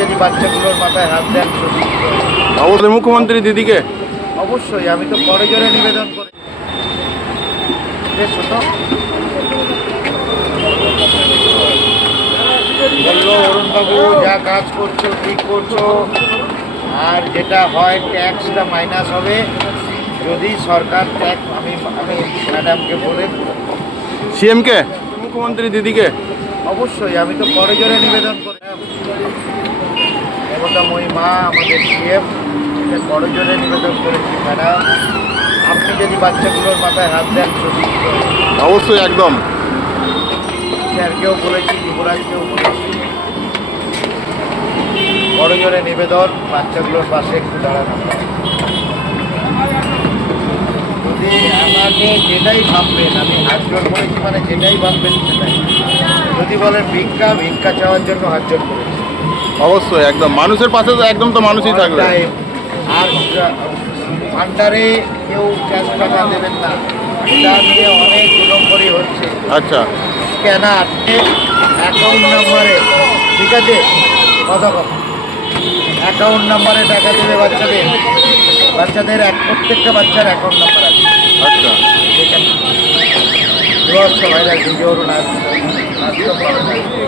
যদি বাচ্চাগুলোর মাথায় হাত দেন অবশ্যই মুখ্যমন্ত্রী দিদিকে? অবশ্যই আমি তো পরে জোরে নিবেদন করি। বলল অরুণবাবু যা কাজ করছ ঠিক করছ। আর যেটা হয় ট্যাক্সটা মাইনাস হবে। যদি সরকার ট্যাক্স আমি আমি ম্যাডামকে বলে সিএমকে? মুখ্যমন্ত্রী দিদিকে? অবশ্যই আমি তো পরে জোরে নিবেদন করি। মমতাময়ী মা আমাদের সিএম বড় জোরে নিবেদন করেছি ম্যাডাম। আপনি যদি বাচ্চাগুলোর মাথায় হাত দেন অবশ্যই একদম। স্যারকেও বলেছি যুবরাজকেও বলেছি বড় জোরে নিবেদন বাচ্চাগুলোর পাশে একটু দাঁড়ানো যদি আমাকে যেটাই ভাববেন আমি হাত জোর করেছি মানে যেটাই ভাববেন সেটাই। যদি বলেন ভিক্ষা ভিক্ষা চাওয়ার জন্য হাত জোর করেছি। অবশ্যই একদম। মানুষের পাশে তো একদম তো মানুষই থাকবে। আর ভান্ডারে কেউ ক্যাশ টাকা দেবেন না। নিয়ে অনেক হচ্ছে। আচ্ছা। স্ক্যানার অ্যাকাউন্ট নাম্বারে ঠিক আছে? কত অ্যাকাউন্ট নাম্বারে টাকা দেবে বাচ্চাদের। বাচ্চাদের এক প্রত্যেকটা বাচ্চার অ্যাকাউন্ট নাম্বার আছে। আচ্ছা। ভাইরাল ভিডিও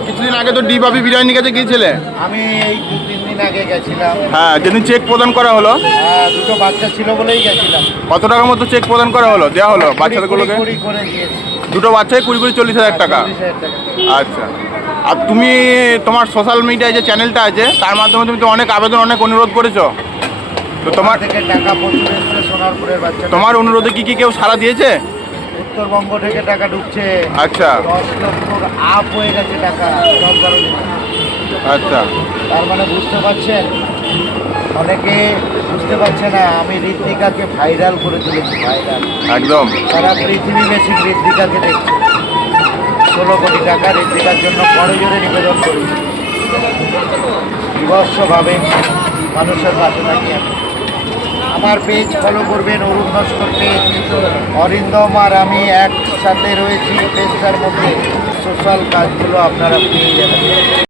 কিছুদিন আগে তো ডি বাবি বিরিয়ানির কাছে গিয়েছিলে? আমি এই দু তিন দিন আগে গেছিলাম। হ্যাঁ যেদিন চেক প্রদান করা হলো। আহ, দুটো বাচ্চা ছিল বলেই গেছিলাম। কত টাকার মতো চেক প্রদান করা হলো? দেওয়া হলো বাচ্চাদেরগুলোকে কুড়ি করে দিয়েছি। দুটো বাচ্চায় কুড়ি কুড়ি চল্লিশ হাজার টাকা? চল্লিশ হাজার টাকা। আচ্ছা। আর তুমি তোমার সোশ্যাল মিডিয়ায় যে চ্যানেলটা আছে তার মাধ্যমে তুমি তো অনেক আবেদন অনেক অনুরোধ করেছ। তো তোমার থেকে টাকা প্রচুর এসছে সোনারপুরের বাচ্চা তোমার অনুরোধে কি কি কেউ সাড়া দিয়েছে? উত্তরবঙ্গ থেকে টাকা ঢুকছে। আচ্ছা। দশ লক্ষর আপ হয়ে গেছে টাকা আচ্ছা। তার মানে বুঝতে পারছেন? অনেকে বুঝতে পারছে না আমি ঋত্বিকাকে ভাইরাল করে তুলেছি ভাইরাল একদম। সারা পৃথিবী বেশি ঋত্বিকাকে দেখছে। ষোলো কোটি টাকা ঋত্বিকার জন্য বড় জোরে নিবেদন করেছি বিভৎসভাবে মানুষের পাশে থাকি আমি আমার পেজ ফলো করবেন অরুণ নস্কর পেজ, অরিন্দম আর আমি একসাথে রয়েছি পেজটার মধ্যে। সোশ্যাল কাজগুলো আপনারা পেয়ে যাবেন।